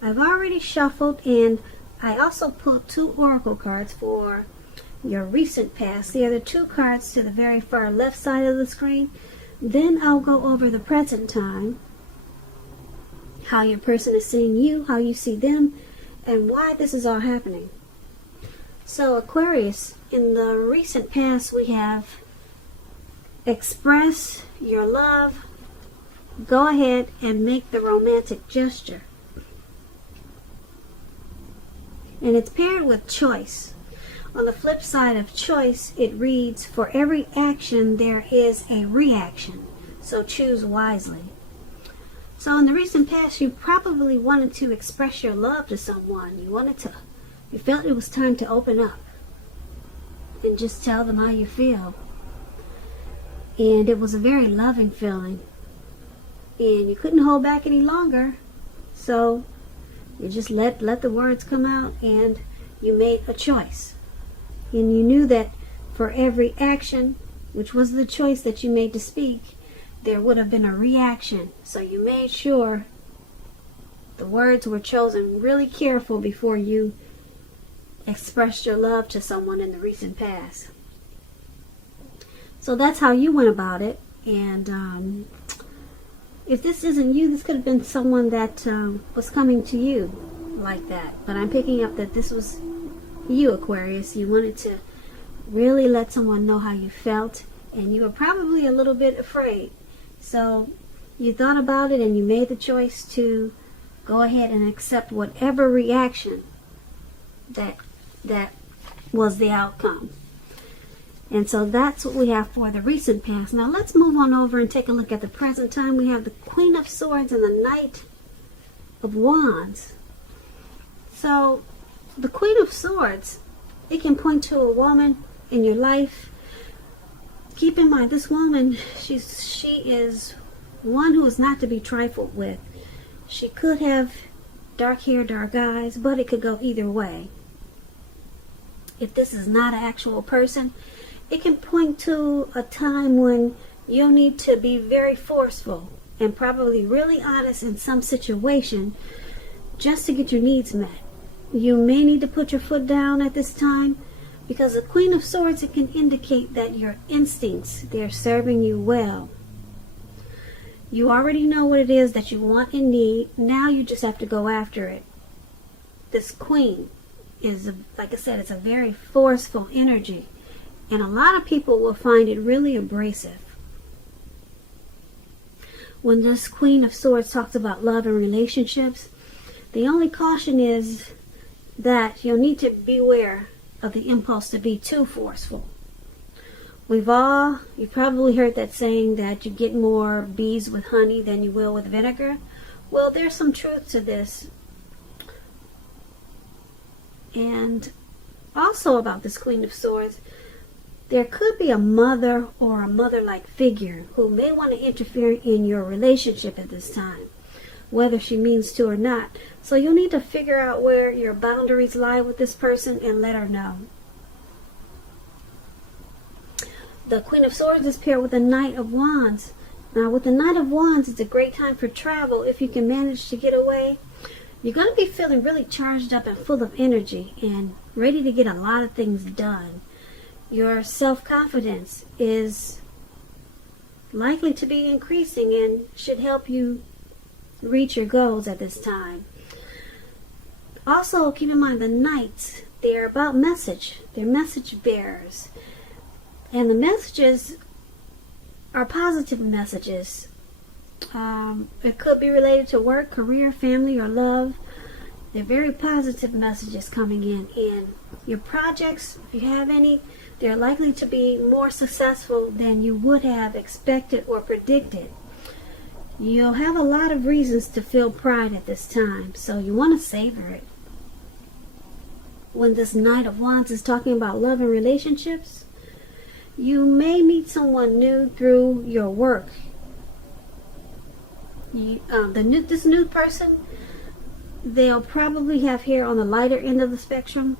I've already shuffled, and I also pulled 2 oracle cards for your recent past. The other 2 cards to the very far left side of the screen. Then I'll go over the present time, how your person is seeing you, how you see them, and why this is all happening. So Aquarius, in the recent past, we have express your love, go ahead and make the romantic gesture. And it's paired with choice. On the flip side of choice, it reads, for every action there is a reaction, so choose wisely. So in the recent past, you probably wanted to express your love to someone. You felt it was time to open up and just tell them how you feel. And it was a very loving feeling. And you couldn't hold back any longer. So you just let the words come out, and you made a choice. And you knew that for every action, which was the choice that you made to speak, there would have been a reaction. So you made sure the words were chosen really careful before you expressed your love to someone in the recent past. So that's how you went about it. And if this isn't you, this could have been someone that was coming to you like that. But I'm picking up that this was you, Aquarius. You wanted to really let someone know how you felt, and you were probably a little bit afraid. So you thought about it, and you made the choice to go ahead and accept whatever reaction that was the outcome. And so that's what we have for the recent past. Now let's move on over and take a look at the present time. We have the Queen of Swords and the Knight of Wands. So the Queen of Swords, it can point to a woman in your life. Keep in mind, this woman, she is one who is not to be trifled with. She could have dark hair, dark eyes, but it could go either way. If this is not an actual person, it can point to a time when you'll need to be very forceful and probably really honest in some situation just to get your needs met. You may need to put your foot down at this time, because the Queen of Swords, it can indicate that your instincts, they're serving you well. You already know what it is that you want and need. Now you just have to go after it. This Queen is, like I said, it's a very forceful energy. And a lot of people will find it really abrasive. When this Queen of Swords talks about love and relationships, the only caution is that you'll need to beware of the impulse to be too forceful. You probably heard that saying that you get more bees with honey than you will with vinegar. Well, there's some truth to this. And also about this Queen of Swords, there could be a mother or a mother-like figure who may want to interfere in your relationship at this time, whether she means to or not. So you'll need to figure out where your boundaries lie with this person and let her know. The Queen of Swords is paired with the Knight of Wands. Now with the Knight of Wands, it's a great time for travel if you can manage to get away. You're going to be feeling really charged up and full of energy and ready to get a lot of things done. Your self-confidence is likely to be increasing and should help you reach your goals at this time. Also, keep in mind the Knights, they're about message. They're message bearers. And the messages are positive messages. It could be related to work, career, family, or love. They're very positive messages coming in. And your projects, if you have any, they're likely to be more successful than you would have expected or predicted. You'll have a lot of reasons to feel pride at this time, so you want to savor it. When this Knight of Wands is talking about love and relationships, you may meet someone new through your work. This new person, they'll probably have hair on the lighter end of the spectrum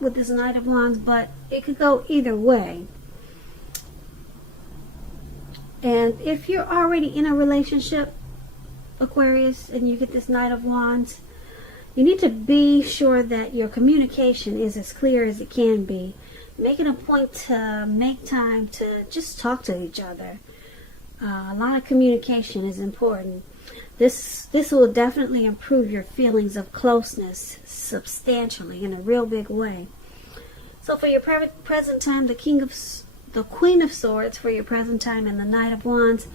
with this Knight of Wands, but it could go either way. And if you're already in a relationship, Aquarius, and you get this Knight of Wands, You need to be sure that your communication is as clear as it can be. Make it a point to make time to just talk to each other. A lot of communication is important. This will definitely improve your feelings of closeness substantially in a real big way. So for your present time, the Queen of Swords for your present time and the Knight of Wands,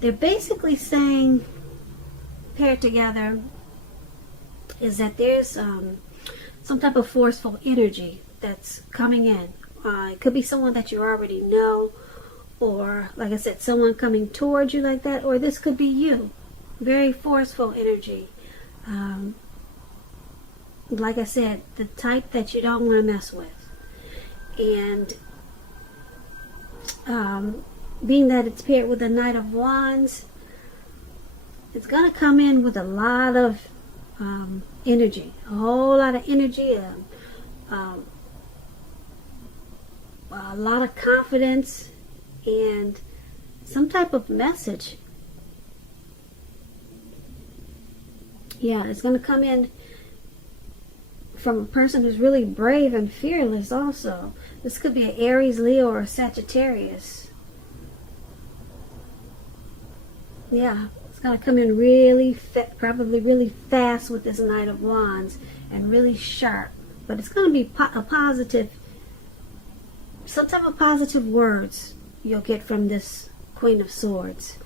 they're basically saying, paired together, is that there's some type of forceful energy that's coming in. It could be someone that you already know, or like I said, someone coming towards you like that, or this could be you. Very forceful energy. Like I said, the type that you don't want to mess with. And being that it's paired with the Knight of Wands, it's going to come in with a lot of energy. A whole lot of energy. A lot of confidence. And some type of message. Yeah, it's going to come in from a person who's really brave and fearless also. This could be an Aries, Leo, or a Sagittarius. Yeah, it's going to come in really, probably really fast with this Knight of Wands and really sharp. But it's going to be a positive, some type of positive words you'll get from this Queen of Swords.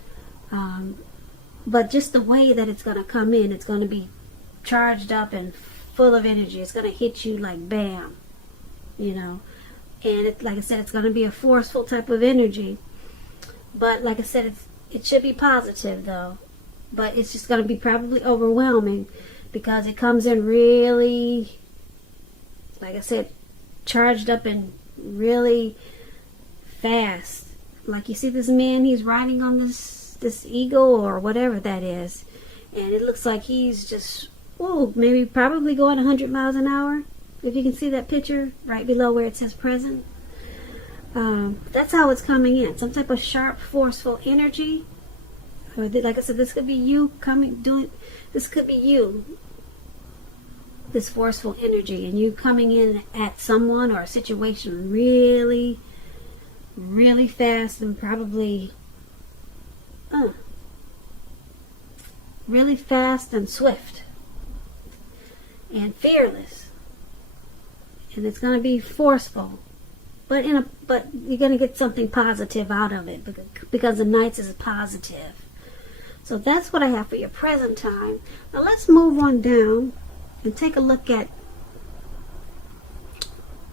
But just the way that it's going to come in, it's going to be charged up and full of energy. It's going to hit you like bam, you know. And like I said, it's going to be a forceful type of energy. But like I said, it should be positive though. But it's just going to be probably overwhelming because it comes in really, like I said, charged up and really fast. Like you see this man, he's riding on this eagle or whatever that is, and it looks like he's just maybe probably going 100 miles an hour, if you can see that picture right below where it says present. That's how it's coming in, some type of sharp, forceful energy. Or like I said, this could be you this could be you, this forceful energy, and you coming in at someone or a situation really, really fast and probably really fast and swift and fearless, and it's going to be forceful, but you're going to get something positive out of it because the Knights is positive. So that's what I have for your present time. Now let's move on down and take a look at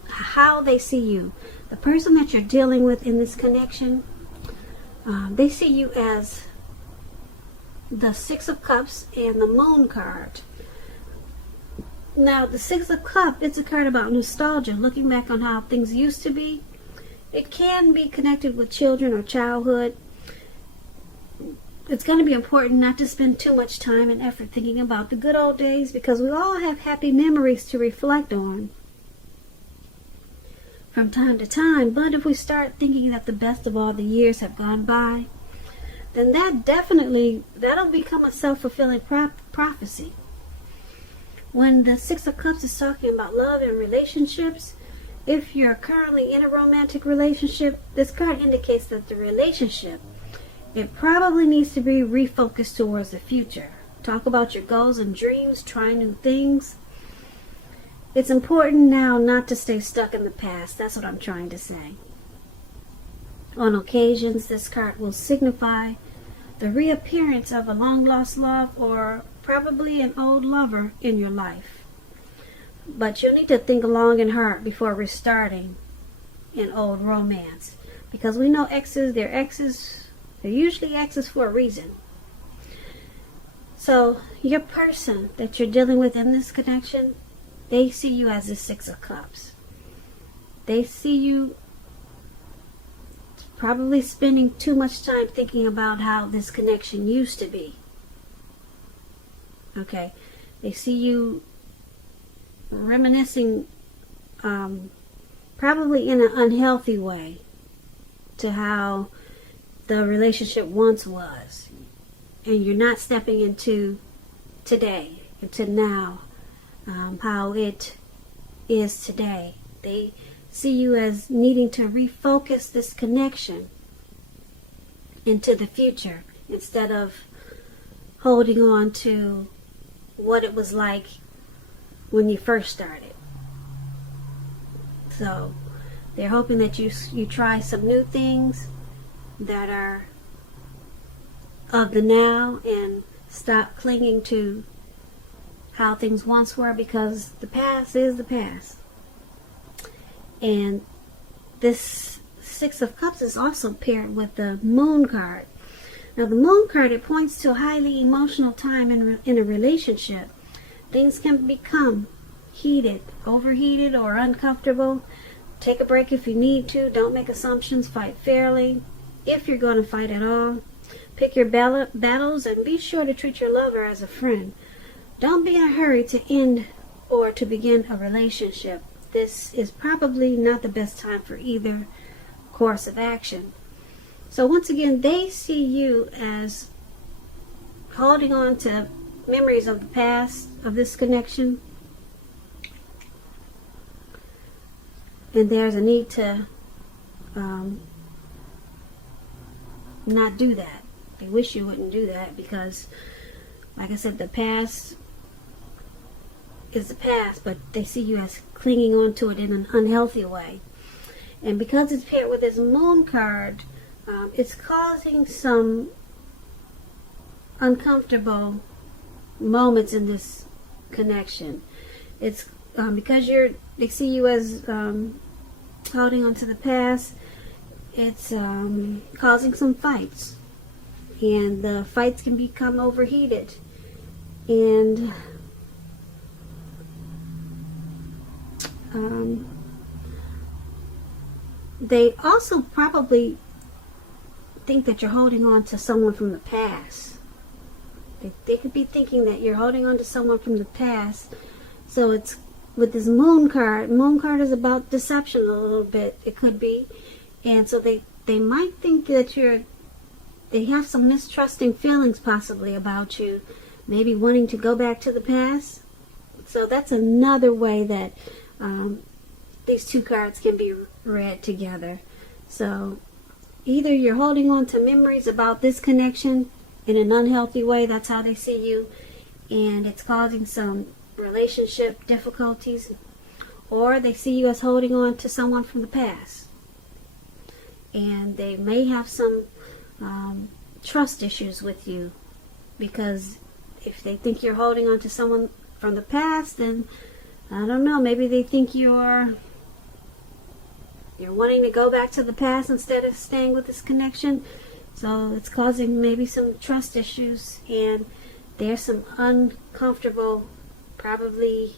how they see you. The person that you're dealing with in this connection, they see you as the Six of Cups and the Moon card. Now, the Six of Cups, it's a card about nostalgia, looking back on how things used to be. It can be connected with children or childhood. It's going to be important not to spend too much time and effort thinking about the good old days, because we all have happy memories to reflect on from time to time. But if we start thinking that the best of all the years have gone by, then that'll become a self-fulfilling prophecy. When the Six of Cups is talking about love and relationships, if you're currently in a romantic relationship, this card indicates that the relationship, it probably needs to be refocused towards the future. Talk about your goals and dreams, try new things. It's important now not to stay stuck in the past. That's what I'm trying to say. On occasions, this card will signify the reappearance of a long-lost love or probably an old lover in your life. But you'll need to think long and hard before restarting an old romance, because we know they're usually exes for a reason. So your person that you're dealing with in this connection, they see you as the Six of Cups. They see you probably spending too much time thinking about how this connection used to be. Okay, they see you reminiscing, probably in an unhealthy way, to how the relationship once was, and you're not stepping into today, into now, how it is today. They see you as needing to refocus this connection into the future instead of holding on to what it was like when you first started. So they're hoping that you try some new things that are of the now and stop clinging to how things once were, because the past is the past. And this Six of Cups is also paired with the Moon card. Now the Moon card, it points to a highly emotional time in a relationship. Things can become heated, overheated, or uncomfortable. Take a break if you need to. Don't make assumptions. Fight fairly, if you're going to fight at all. Pick your battles and be sure to treat your lover as a friend. Don't be in a hurry to end or to begin a relationship. This is probably not the best time for either course of action. So once again, they see you as holding on to memories of the past, of this connection. And there's a need to not do that. They wish you wouldn't do that because, like I said, the past is the past, but they see you as clinging on to it in an unhealthy way. And because it's paired with this Moon card, it's causing some uncomfortable moments in this connection. It's because they see you as holding on to the past. It's causing some fights, and the fights can become overheated, and they also probably think that you're holding on to someone from the past. They could be thinking that you're holding on to someone from the past. So it's with this Moon card. Moon card is about deception a little bit. It could be. And so they might think that they have some mistrusting feelings possibly about you. Maybe wanting to go back to the past. So that's another way that these two cards can be read together. So either you're holding on to memories about this connection in an unhealthy way, that's how they see you, and it's causing some relationship difficulties, or they see you as holding on to someone from the past, and they may have some trust issues with you, because if they think you're holding on to someone from the past, then I don't know, maybe they think you're wanting to go back to the past instead of staying with this connection. So it's causing maybe some trust issues, and there's some uncomfortable, probably,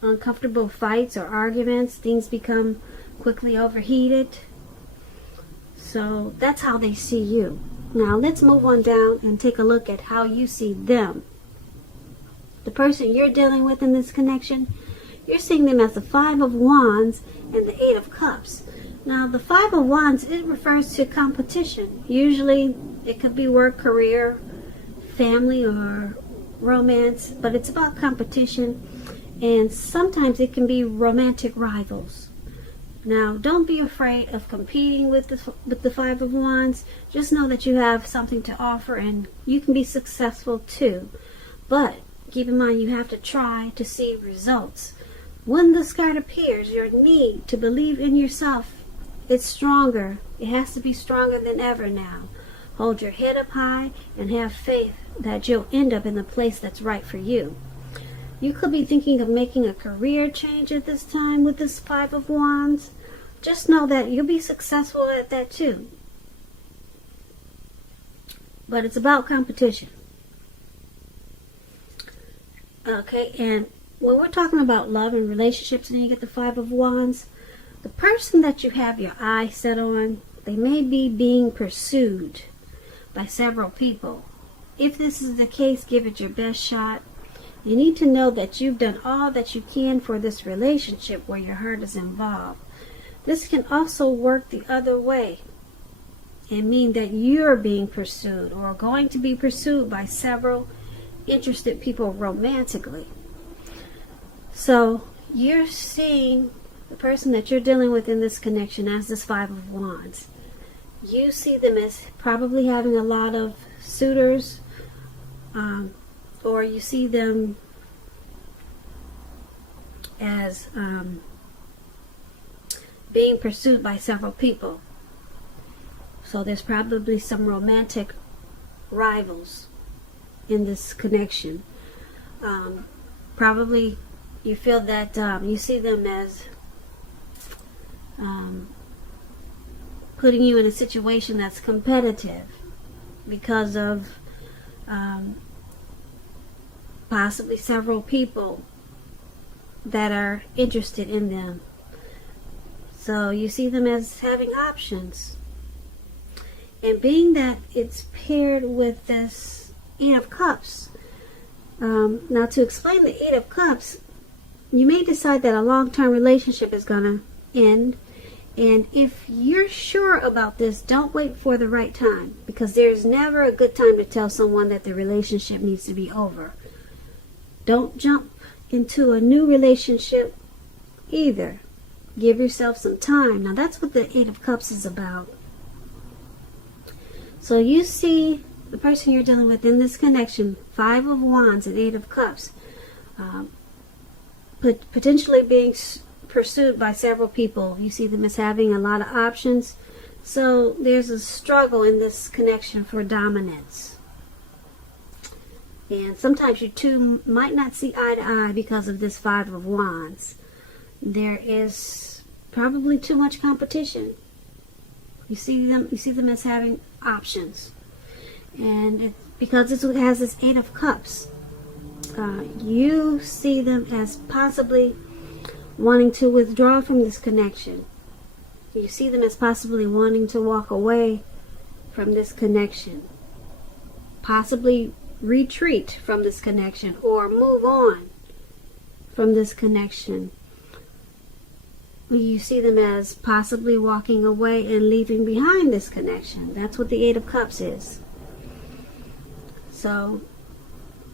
uncomfortable fights or arguments. Things become quickly overheated. So that's how they see you. Now let's move on down and take a look at how you see them. The person you're dealing with in this connection, you're seeing them as the Five of Wands and the Eight of Cups. Now, the Five of Wands, it refers to competition. Usually, it could be work, career, family, or romance, but it's about competition, and sometimes it can be romantic rivals. Now, don't be afraid of competing with the Five of Wands. Just know that you have something to offer, and you can be successful too. But keep in mind, you have to try to see results. When this card appears, your need to believe in yourself, it's stronger. It has to be stronger than ever now. Hold your head up high and have faith that you'll end up in the place that's right for you. You could be thinking of making a career change at this time with this Five of Wands. Just know that you'll be successful at that too. But it's about competition. Okay, and when we're talking about love and relationships and you get the Five of Wands, the person that you have your eye set on, they may be being pursued by several people. If this is the case, give it your best shot. You need to know that you've done all that you can for this relationship where your heart is involved. This can also work the other way and mean that you're being pursued or going to be pursued by several interested people romantically. So you're seeing the person that you're dealing with in this connection as this Five of Wands. You see them as probably having a lot of suitors, or you see them as being pursued by several people. So there's probably some romantic rivals in this connection. Probably you feel that you see them as putting you in a situation that's competitive because of possibly several people that are interested in them. So you see them as having options. And being that it's paired with this Eight of Cups, now to explain the Eight of Cups, you may decide that a long-term relationship is going to end. And if you're sure about this, don't wait for the right time, because there's never a good time to tell someone that the relationship needs to be over. Don't jump into a new relationship either. Give yourself some time. Now that's what the Eight of Cups is about. So you see the person you're dealing with in this connection, Five of Wands and Eight of Cups, potentially being pursued by several people. You see them as having a lot of options. So there's a struggle in this connection for dominance. And sometimes you two might not see eye to eye because of this Five of Wands. There is probably too much competition. You see them as having options. And because it has this Eight of Cups, you see them as possibly wanting to withdraw from this connection. You see them as possibly wanting to walk away from this connection. Possibly retreat from this connection or move on from this connection. You see them as possibly walking away and leaving behind this connection. That's what the Eight of Cups is. So,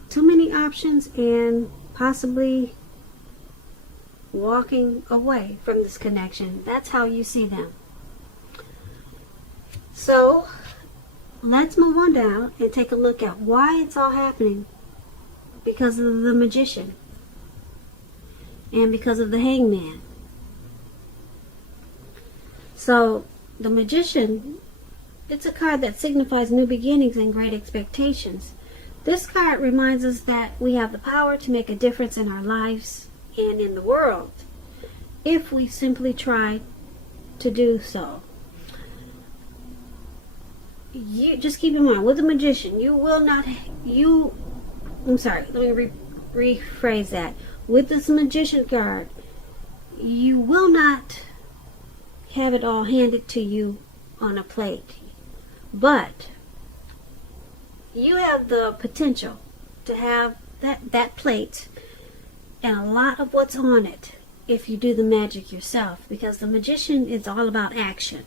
too many options and possibly walking away from this connection. That's how you see them. So, let's move on down and take a look at why it's all happening. Because of the Magician and because of the Hangman. So, the Magician, it's a card that signifies new beginnings and great expectations. This card reminds us that we have the power to make a difference in our lives and in the world if we simply try to do so. You just keep in mind, with the Magician, let me rephrase that. With this Magician card, you will not have it all handed to you on a plate, but you have the potential to have that plate and a lot of what's on it if you do the magic yourself, because the Magician is all about action.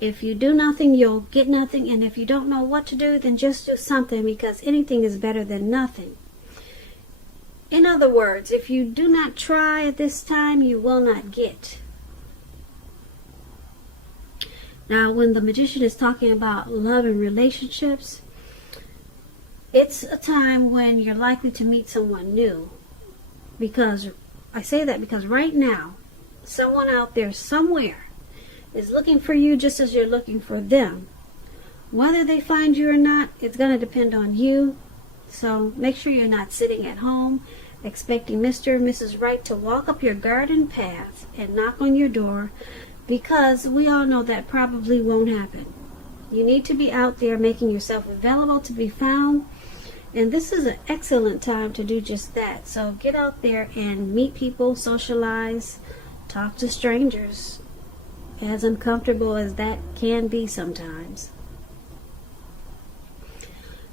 If you do nothing, you'll get nothing, and if you don't know what to do, then just do something, because anything is better than nothing. In other words, if you do not try at this time, you will not get. Now, when the Magician is talking about love and relationships, it's a time when you're likely to meet someone new. Because I say that because right now, someone out there somewhere is looking for you just as you're looking for them. Whether they find you or not, it's going to depend on you. So make sure you're not sitting at home expecting Mr. and Mrs. Right to walk up your garden path and knock on your door, because we all know that probably won't happen. You need to be out there making yourself available to be found. And this is an excellent time to do just that. So get out there and meet people, socialize, talk to strangers, as uncomfortable as that can be sometimes.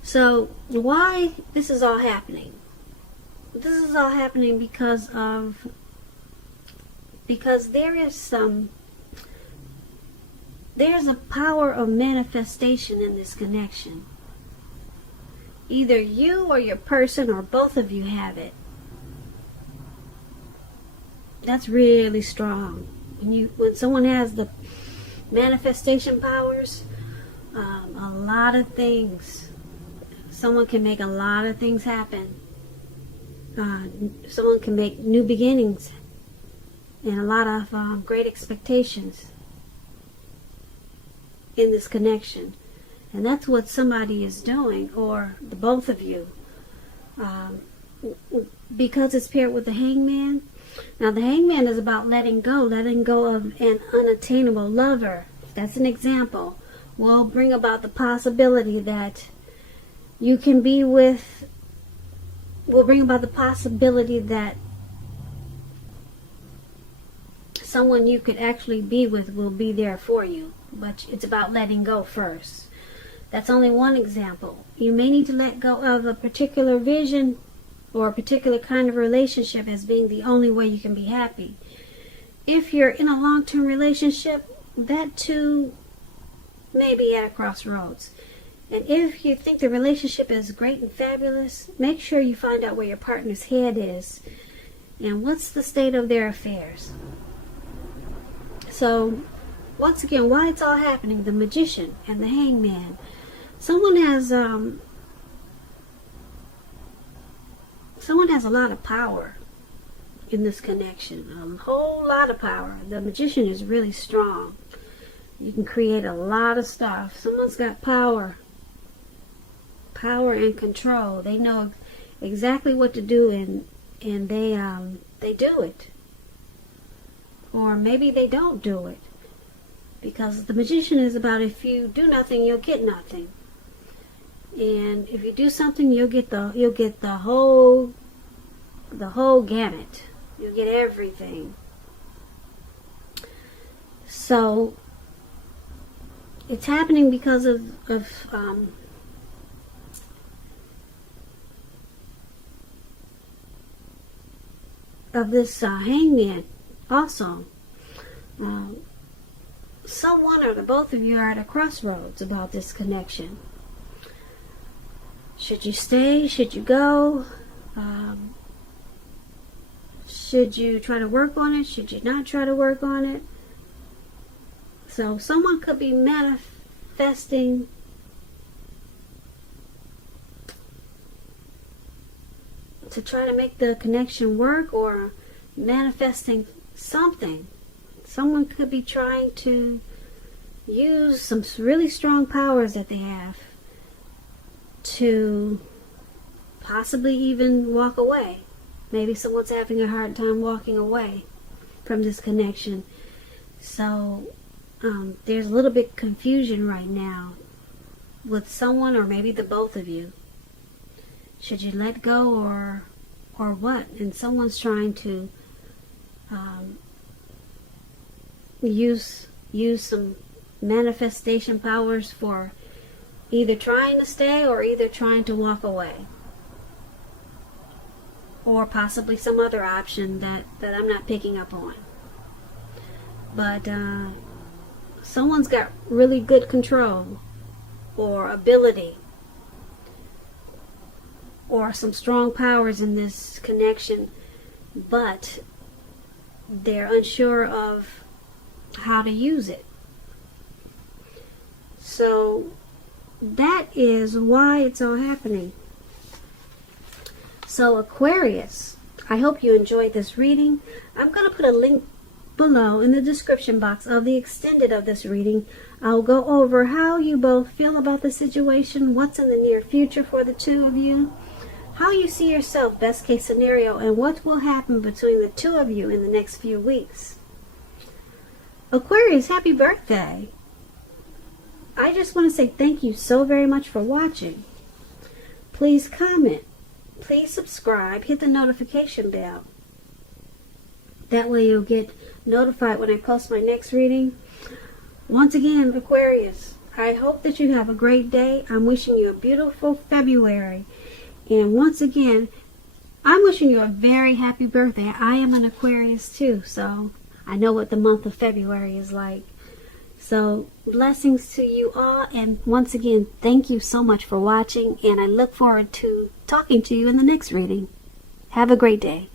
So why this is all happening? This is all happening because there's a power of manifestation in this connection. Either you or your person or both of you have it. That's really strong. When someone has the manifestation powers, a lot of things. Someone can make a lot of things happen. Someone can make new beginnings and a lot of great expectations in this connection. And that's what somebody is doing, or the both of you. Because it's paired with the hangman. Now the hangman is about letting go of an unattainable lover. That's an example. Will bring about the possibility that you can be with, will bring about the possibility that someone you could actually be with will be there for you. But it's about letting go first. That's only one example. You may need to let go of a particular vision or a particular kind of relationship as being the only way you can be happy. If you're in a long-term relationship, that too may be at a crossroads. And if you think the relationship is great and fabulous, make sure you find out where your partner's head is and what's the state of their affairs. So, once again, why it's all happening, the magician and the hangman. Someone has a lot of power in this connection. A whole lot of power. The magician is really strong. You can create a lot of stuff. Someone's got power. Power and control. They know exactly what to do, and they do it. Or maybe they don't do it. Because the magician is about, if you do nothing, you'll get nothing. And if you do something, you'll get the whole gamut. You'll get everything. So it's happening because of this hangman also. Someone or the both of you are at a crossroads about this connection. Should you stay? Should you go? Should you try to work on it? Should you not try to work on it? So someone could be manifesting to try to make the connection work, or manifesting something. Someone could be trying to use some really strong powers that they have to possibly even walk away. Maybe someone's having a hard time walking away from this connection. So there's a little bit confusion right now with someone, or maybe the both of you. Should you let go or what? And someone's trying to use some manifestation powers for either trying to stay or either trying to walk away, or possibly some other option that I'm not picking up on. But someone's got really good control or ability or some strong powers in this connection, but they're unsure of how to use it. So that is why it's all happening. So Aquarius, I hope you enjoyed this reading. I'm going to put a link below in the description box of the extended of this reading. I'll go over how you both feel about the situation, what's in the near future for the two of you, how you see yourself, best case scenario, and what will happen between the two of you in the next few weeks. Aquarius, happy birthday. I just want to say thank you so very much for watching. Please comment. Please subscribe. Hit the notification bell. That way you'll get notified when I post my next reading. Once again, Aquarius, I hope that you have a great day. I'm wishing you a beautiful February. And once again, I'm wishing you a very happy birthday. I am an Aquarius too, so I know what the month of February is like. So blessings to you all, and once again, thank you so much for watching, and I look forward to talking to you in the next reading. Have a great day.